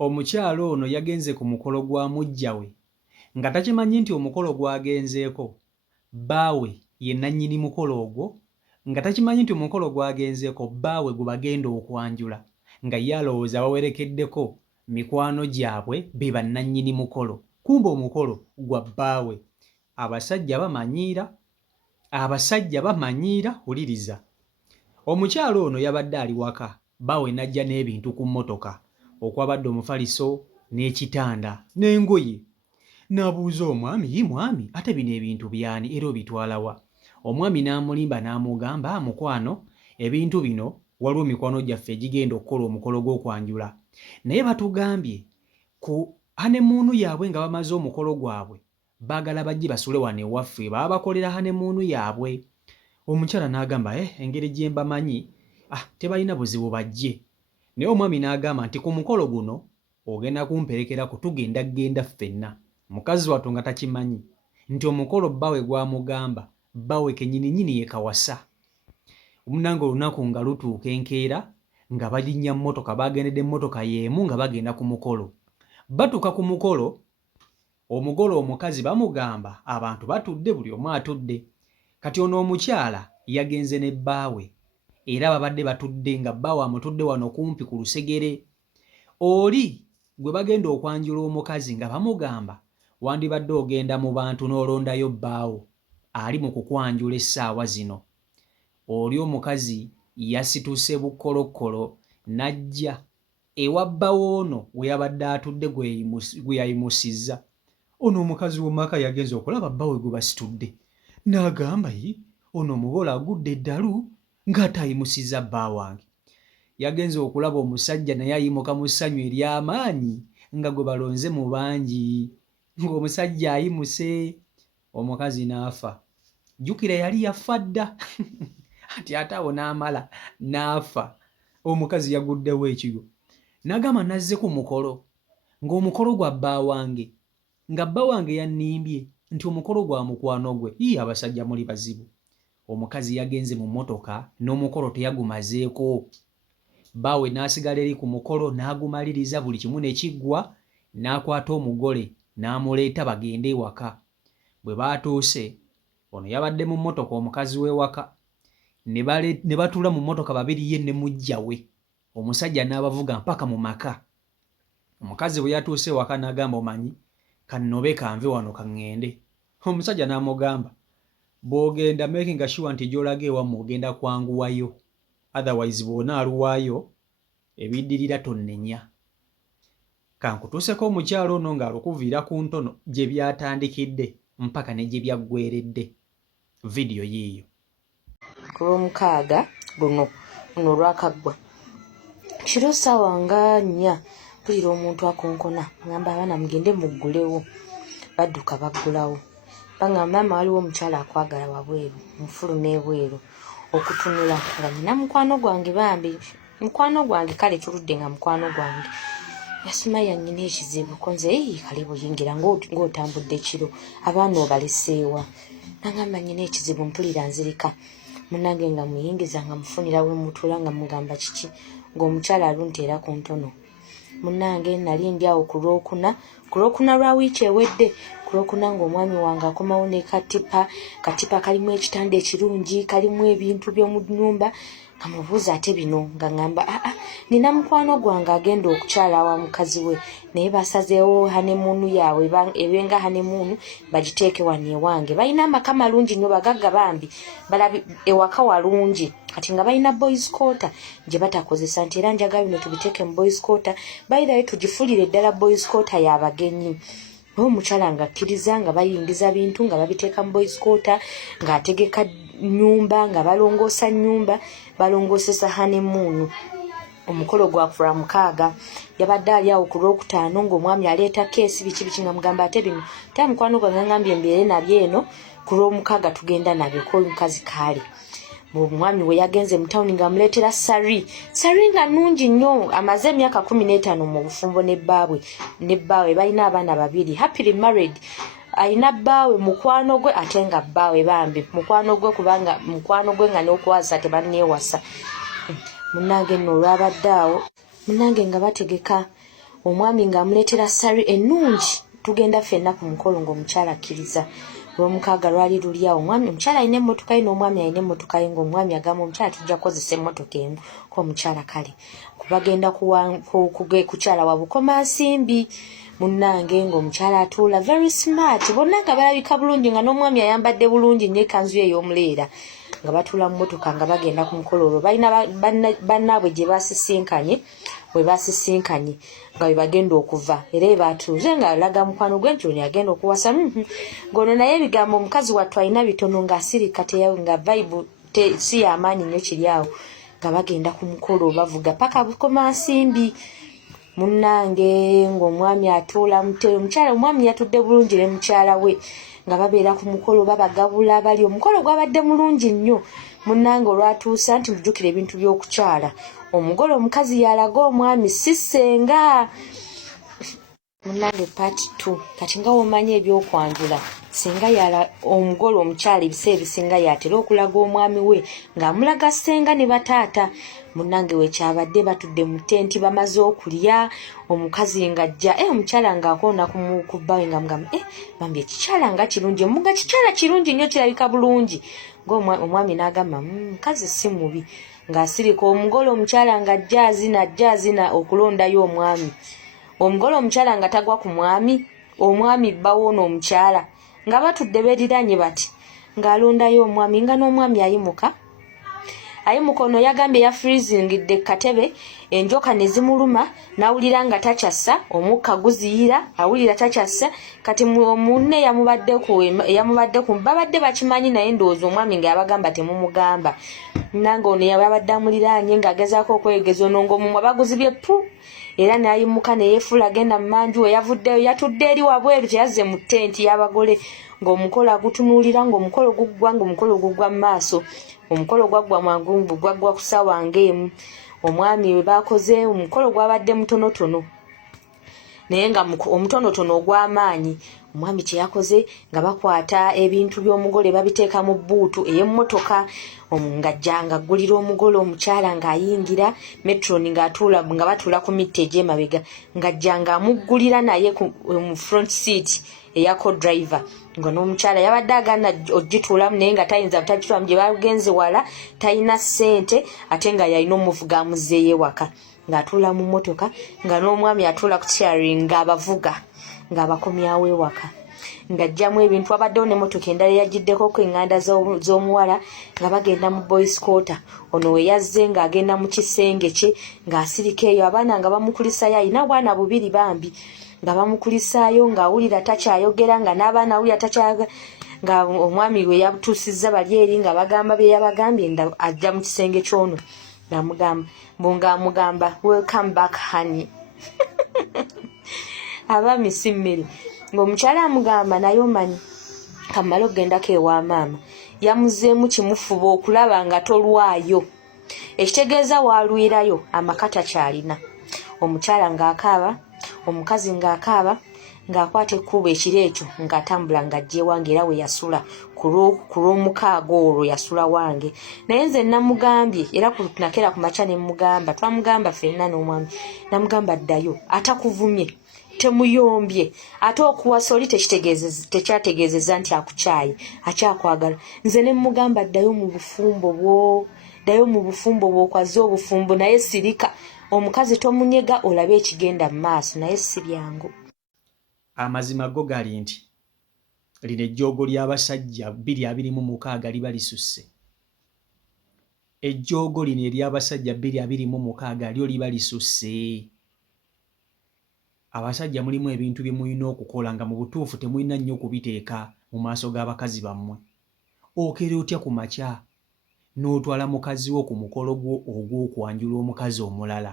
Omukyalo ono yagenze ku mukolo gwa mujja we nga takimanyi nti omukolo gwagenzeeko bbaawe ye nannyini mukolo ogwo, nga takimanyi nti omukolo gwagenzeeko bbaawe gwe bagenda okwanjula, nga ye alowooza bawerekeddeko mikwano gyabwe be bannannyini mukolo, kumbe omukolo gwa bbaawe. Abasajja bamanyiira, wuliriza. Omukyalo ono yabadde ali waka, bbaawe n'ajja n'ebintu ku mmotoka okwabadde omufaliso n'ekitanda n'engoye. N'abuuza omwami, mwami, ate bino ebintu byani era obitwala wa? Omwami n'amulimba n'amugamba, mukwano, ebintu bino waliwo mikwano gyaffe egigenda okukola omukolo gw'okwanjula, naye batugambye ku hanemuunu yaabwe nga bamaze omukolo gwabwe baagala bajje basule wano ewaffe, baba bakolera hanemuunu yaabwe. Omukyala n'agamba, engeri gye mbamanyi tebalina buzibu bajje. Naye omwami n'agamba nti ku mukolo guno ogenda kumperekerako, tugenda genda ffenna. Mukazi wattu nga takimanyi nti omukolo bbaawe gwamugamba, bbaawe kennyininyini ye Kawasa. Munnange olunaku nga lutuuka enkeera nga balinnya mmotoka, bagendedde mmotoka y'emu nga bagenda ku mukolo. Batuuka ku mukolo, omugole omukazi bamugamba abantu batudde, buli omu atudde. Kati ono omukyala yagenze ne bbaawe era babadde batudde nga bbaawe amutudde wano kumpi ku lusegere. Oli gwe bagenda okwanjula omukazi nga bamugamba wandibadde ogenda mu bantu n'olondayo bbaawo ali mu kukwanjula essaawa zino. Oli omukazi yasituse bukkolokkolo n'ajja ewa bbaawo ono we yabadde atudde gwe yayimusizza. Ono omukazi w'omaka yagenze okulaba bbaawe gwe basitudde n'agamba, ono omugole agudde eddalu ng'atayimusizza bbaa wange. Yagenze okulaba omusajja naye ayimuka mu ssanyu ery'amaanyi nga gwe balonze mu bangi, ng'omusajja ayimuse, omukazi n'afa. Jjukira yali yafa dda ati ate awo n'amala n'afa. Omukazi yaguddewo ekiro n'agamba nazze ku mukolo, ng'omukolo gwa bbaa wange, nga bba wange yannimbye nti omukolo gwa mukwano gwe. Abasajja muli bazibu. Omukazi yagenze mu mmotoka n'omukolo teyagumazeeko. Bbaawe n'asigala eri ku mukolo n'agumaliriza, buli kimu ne kiggwa, n'akwata omugole n'amuleeta bagende ewaka. Bwe baatuuse, ono yabadde mu mmotoka omukazi w'ewaka, ne batuula mu mmotoka babiri, ye ne mujja we. Omusajja n'abavuga mpaka mu maka. Omukazi bwe yatuuse ewaka n'agamba, omanyi kannobe kanve wano kaŋŋende. Omusajja n'amugamba, bw'ogenda making sure nti gy'olaga ewammwe ogenda kwanguwayo, otherwise bw'onaaluwaayo ebiddirira tonnenya. Kankutuuseko omukyalo ono ng'alukuviira ku ntono gye byatandikidde mpaka ne gye byaggweredde. Vidiyo yiiyo. Ku lw'omukaaga luno olwakaggwa kiro ssaawa nga 4 mpulira omuntu akonkona, ngamba abaana mugende muggulewo. Badduka baggulawo, bangamba maama waliwo omukyala akwagala wabweru, nfuluma ebweru okutunula nga nina mukwano gwange bambi. Mukwano gwange kale tuludde nga mukwano gwange yasima yannyina ekizibu konze kale buyingira ng'otambudde kiro, abaana obaleseewa. Nangamba nnyina ekizibu, mpulira nzirika munnange nga muyingiza nga mufunira we mutuula nga mugamba kiki, ng'omukyala alunteera ku ntono. Munnange nali ndi awo ku lwokuna lwa wiiki ewedde, ku lwokuna ng'omwami wange akomawo ne katipa kalimu ekitanda ekirungi, kalimu ebintu by'omu nnyumba. Nga mubuuza ate bino, nga ngamba nina mukwano gwange agenda okukyala wa mukazi we, naye basazeewo hanemuunu yaabwe ebenga hanemuunu bagiteeke wano ewange. Balina amaka malungi nnyo, bagagga bambi, balabi ewaka walungi, kati nga balina boys quarter gye batakozesa, nti era njaga bino tubiteeke mu boys quarter, bayirayo tugifulire ddala boys quarter y'abagenyi. Omukyala nga akkiriza, nga bayingiza bintu nga babiteeka mu boys quarter, ng'ategeka nnyumba, nga balongoosa nnyumba, balongoosesa hanemuunu. Omukolo gwa kufula mukaaga yabadde ali awo ku lwokutaano, ng'omwami aleeta keesi biki nga mugamba ate bino ta mukwano gwange ngambye mbeere nabyo eno ku lw'omukaaga tugenda nabyo ko omukazi kaali. Omwami we yagenze mu tawuni ng'amuleetera sari nga nnungi nnyo, amaze emyaka 15 mu bufumbo ne bbaawe balina abaana 2, happily married. Alina bbaawe mukwano gwe ate nga bbaawe bambi mukwano gwe, kubanga mukwano gwe nga n'okwasa tebanneewasa. Munnange nno olwabadde awo, munnange nga bategeka omwami ng'amuleetera sari ennungi tugenda ffenna ku mukolo ng'omukyala akkiriza. Olw'omukaaga lwali luli awo omukyala alina emmotoka ye n'omwami alina emmotoka ye ng'omwami agamba omukyala tujja kukozesa emmotoka emu k'omukyala kale kubagenda kukyala wa Bukomansimbi munnange ng'omukyala atuula very smart bonna nga balabika bulungi nga n'omwami ayambadde bulungi nnyo ekanzu ye ey'omuleera nga batuula mu mmotoka nga bagenda ku mukolo olwo balina bannaabwe gye basisinkanye nga bwe bagenda okuva era batuuze nga alaga mukwano gwe nti ono agenda okuwasa ng'ono naye ebigambo omukazi wattu alina bitono ng'asirika nga vibe si y'amaanyi nnyo kiri awo nga bagenda ku mukolo bavuga paka Bukomansimbi munnange ng'omwami atuula omukyala omwami yatudde bulungi ne mukyala we nga babeera ku mukolo babagabula bali omukolo gwabadde mulungi nnyo munnange olwatuusa nti mujjukira ebintu by'okukyala omugole omukazi yalaga omwami si ssenga munnange part 2 kati nga womanyi ebyokwanjula senga yala omugole omukyala ebiseera ebisinga yatera okulaga omwami we ng'amulaga ssenga ne bataata munnange wekyabadde batudde mu tenti bamaze okulya omukazi ng'ajja omukyala ng'akoona ku bbawe nga mugamba bambi ekikyala nga kirungi omuga kikyala kirungi nnyo kirabika bulungi ng'omwami n'agamba mukazi si mubi ng'asirika omugole omukyala ng'ajja azina okulondayo omwami omugole omukyala nga tagwa ku mwami omwami bbawo n'omukyala nga batudde beeriranye bati ng'alondayo omwami nga n'omwami ayimuka ono yagambye ya freezingidde katebe enjoka ne zimuluma n'awulira nga takyassa omukka guziyira awulira takyassa kati munne yamubadde ku babadde bakimanyi naye ndowooza omwami nga yabagamba temumugamba nange ono yabadde amuliraanye ng'agezaako okwegeza ono ng'omumwa baguzibye pu era n'ayimuka ne yeefula agenda mu manju we yavuddeyo yatudde eri wabweru teyazze mu ttenti y'abagole ng'omukolo agutunuulira ng'omukolo gugwa mu maaso omukolo gwaggwa mangu gwaggwa ku ssaawa ng'emu omwami we baakoze omukolo gwabadde mutonotono naye nga omutonotono ogw'amaanyi omwami kye yakoze nga bakwata ebintu by'omugole babiteeka mu bbuutu ey'emmotoka ng'ajja ng'aggulira omugole omukyala ng'ayingira metroni nga batuula ku mitte egy'emabega ng'ajja ng'amuggulira naye mu front seat eya co-driver nga n'omukyala yabadde agana ogituulamu naye nga tayinza butagitulamu gye bagenze wala talina ssente ate nga yalina omuvuga amuzzeeyo ewaka ng'atuula mu mmotoka nga n'omwami atuula ku sharing ng'abavuga ng'abakomyawo ewaka ng'ajjamu ebintu abaddewo n'emmotoka endala yagiddeko eŋŋanda z'omuwala nga bagenda mu boys quarter ono we yazze ng'agenda mu kisenge kye ng'asirika eyo abaana nga bamukulisayo alina bwana bubiri bambi nga bamukulisaayo ng'awulira takyayogera nga n'abaana awulira takyayogera nga omwami we yatuusizza bali eri nga bagamba bye yabagambye ajja mu kisenge ky'ono ng'amugamba welcome back honey abaami si mmere ng'omukyala amugamba naye omanyi kamala okgendako ewa maama yamuzzeemu kimufuba okulaba nga tolwayo ekitegeeza waalwirayo amaka takyalina omukyala ng'akaaba omukazi ng'akaaba ng'akwata ekkubo ekiro ekyo ng'atambula ng'ajja ewange era we yasula ku lw'omukaaga olwo yasula wange naye nze namugambye era nakera ku makya ne mugamba twamugamba ffenna n'omwami namugamba ddayo atakuvumye temuyombye ate okuwasa oli tekyategeezeza nti akukyaye akyakwagala nze ne mugamba ddayo mu bufumbo bwo okwaze obufumbo naye sirika omukazi tomunyega olabe ekigenda mu maaso naye si byangu amazima go gali nti lino ejjoogo ly'abasajja 226 liba lisusse ejjoogo lino ery'abasajja 226 lyo liba lisusse abasajja mulimu ebintu bye mulina okukola nga mu butuufu temulina nnyo okubiteeka mu maaso g'abakazi bammwe okera otya ku makya n'otwala mukazi wo ku mukolo gwo ogw'okwanjula omukazi omulala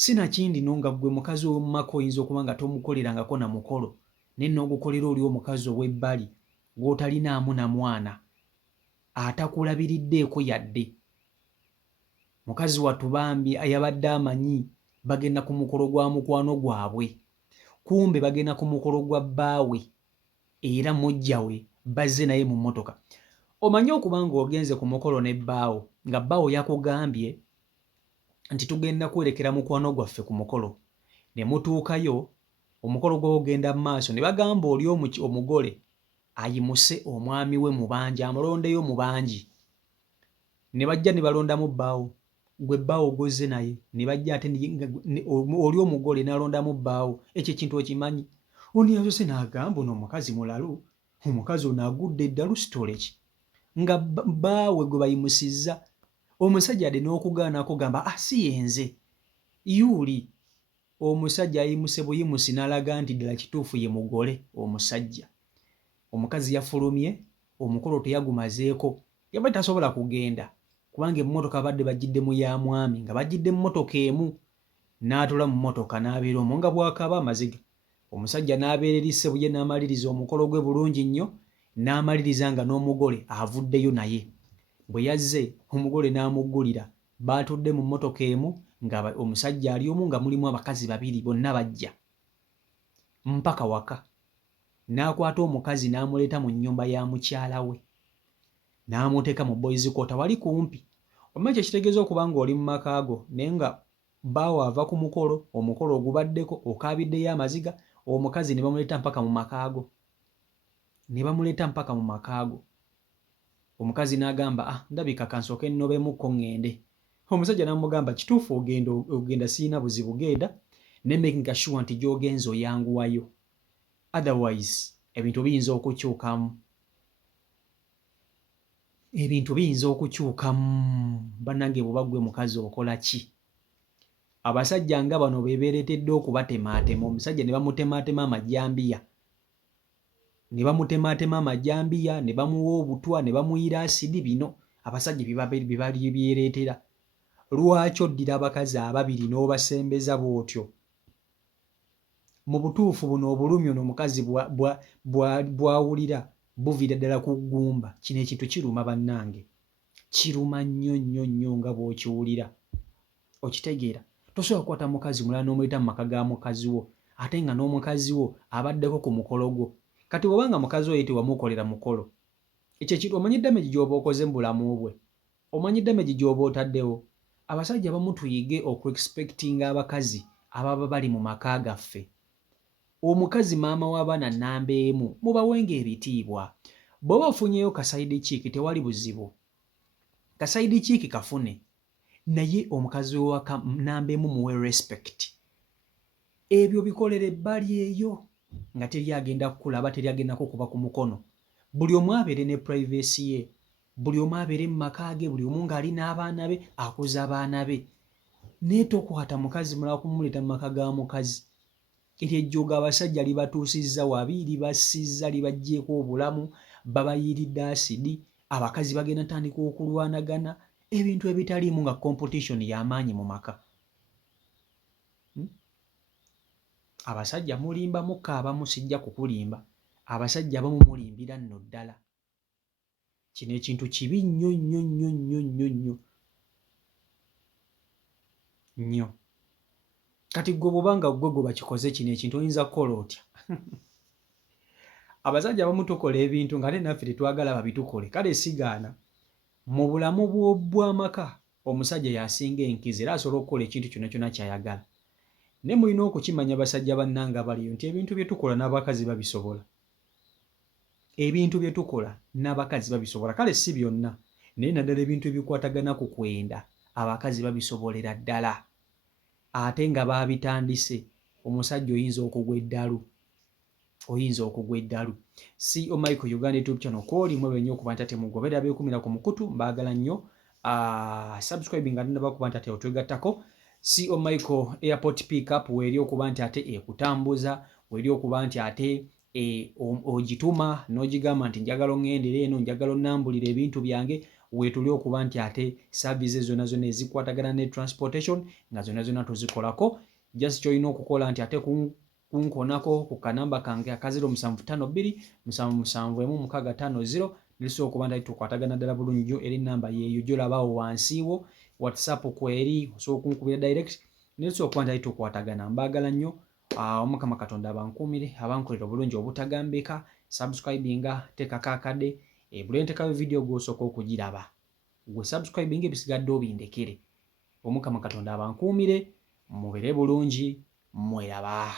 sinakindi no nga gwe mukazi w'omumaka oyinza okuba nga tomukolerangako na mukolo naye n'ogukolera oli omukazi ow'ebbali gw'otalinaamu na mwana atakulabiriddeeko yadde mukazi wattu bambi yabadde amanyi bagenda ku mukolo gwa mukwano gwabwe kumbe bagenda ku mukolo gwa bbaawe era mujjawe bazze naye mu mmotoka omanyi okuba ng'ogenze ku mukolo ne bbaawo nga bbaawo yakugambye nti tugenda kwerekera mukwano gwaffe ku mukolo ne mutuukayo omukolo gw'ogenda mu maaso ne bagamba oli omugole ayimuse omwami we mu bangi amulondeyo mu bangi ne bajja ne balondamu bbaawo gwe bbaawo gozze naye ne bajja ate oli omugole n'alondamu bbaawo ekyo ekintu okimanyi oni yazose n'agamba ono omukazi mulalu omukazi ono agudde eddalu storage nga bbaawe gwe bayimusizza omusajja ade n'okugaana akugamba si yenze yuuli omusajja ayimuse buyimusi n'alaga nti ddala kituufu ye mugole omusajja omukazi yafulumye omukolo teyagumazeeko yabadde tasobola kugenda kubanga emmotoka badde bagiddemu ya mwami nga bagidde mu mmotoka emu n'atula mu mmotoka n'abeera omwo nga bw'akaaba amaziga omusajja n'abeera eri ssebujje n'amaliriza omukolo gwe bulungi nnyo n'amaliriza nga n'omugole avuddeyo naye bwe yazze omugole n'amuggulira baatudde mu mmotoka emu nga omusajja ali omu nga mulimu abakazi babiri bonna bajja mpaka waka n'akwata omukazi n'amuleeta mu nnyumba ya mukyala we n'amuteeka mu boys quarter wali kumpi omanyi kye kitegeeza okuba nga oli mu maka go naye nga bbaawo ava ku mukolo omukolo ogubaddeko okaabiddeyo amaziga omukazi ne bamuleeta mpaka mu maka go omukazi n'agamba ndabika kansooke nnobemukko ŋŋende omusajja n'amugamba kituufu ogenda siina buzibu genda ne making sure nti gy'ogenza oyanguwayo otherwise ebintu biyinza okukyukamu bannange bw'oba ggwe mukazi okola ki abasajja nga bano be beereetedde okubatemaatema omusajja ne bamutemaatema amajambiya ne bamuwa obutwa ne bamuyira asidi bino abasajja bye byereetera lwaki oddira abakazi ababiri n'obasembeza bw'otyo mu butuufu buno obulumi ono omukazi bw'awulira buviira ddala ku ggumba kino ekintu kiruma bannange kiruma nnyo nga bw'okiwulira okitegeera tosobola kukwata mukazi mulala n'omuyita mu maka ga mukazi wo ate nga n'omukazi wo abaddeko ku mukolo gwo kati bw'obanga mukazi oyo tewamukolera mukolo ekyo ekintu omanyi damage gy'oba okoze mu bulamu bwe omanyi damage gy'oba otaddewo abasajja abamu tuyige okuexpectinga abakazi ababa bali mu maka gaffe omukazi maama w'abaana nnamba emu mubawenga ebitiibwa bw'oba ofunyeyo kasayidi kiiki tewali buzibu kasayidi kiiki kafune naye omukazi w'ewaka nnamba emu muwe respect ebyo bikolera ebbali eyo nga teri agenda kukulaba teri agenda kukuba ku mukono buli omu abeere ne privacy ye buli omu abeere mu maka ge buli omu ng'ali n'abaana be akuza abaana be naye tokwata mukazi mulala kumuleeta mu maka ga mukazi eryejjooga abasajja libatuusizza wabi libassizza libaggyeko obulamu babayiiridde asidi abakazi bagenda tandika okulwanagana ebintu ebitaliimu nga competition y'amaanyi mu maka abasajja mulimba mukaaba musijja kukulimba abasajja abamu mulimbira nno ddala kino ekintu kibi nnyo kati gwe bw'obanga gwe bakikoze kino ekintu oyinza kukola otya abasajja abamu tukola ebintu nga ate naffe tetwagala babitukole kale sigaana mu bulamu bw'amaka omusajja yasinga enkizo era asobola okukola ekintu kyonna ky'ayagala ne mulina okukimanya basajja bannanga baliyo nti ebintu bye tukola n'abakazi babisobola kale si byonna naye naddala ebintu ebikwatagana ku kwenda abakazi babisobolera ddala ate nga baabitandise omusajja oyinza okugwa eddalu CEO Michael Uganda YouTube channel kw'olimu ebenye okuba nti ate mugoberera beekumira ku mukutu mbaagala nnyo subscribing nga tennaba kuba nti ate otwegattako CEO Michael airport pickup weeri okuba nti ate ekutambuza weeri okuba nti ate ogituma n'ogigamba nti njagala oŋŋendera eno njagala onnambulira ebintu byange weetuli okuba nti ate services zonna ezikwatagana ne transportation nga zonna tuzikolako just ky'olina okukola nti ate kunkonako ku kanamba kange aka 0752771650 nilisobola okuba nti tukwatagana ddala bulungi nnyo eri namba yeeyo gy'olabawo wansiiwo whatsapp kweri osobola okunkubira direct nilisobola okuba nti tukwatagana mbaagala nnyo Omukama Katonda abankuumire abankolera obulungi obutagambika subscribinga teekako akade buli ntekayo video gw'osooka okugiraba gwe subscribinga ebisigadde obindekere Omukama Katonda abankuumire mubeere bulungi mweraba.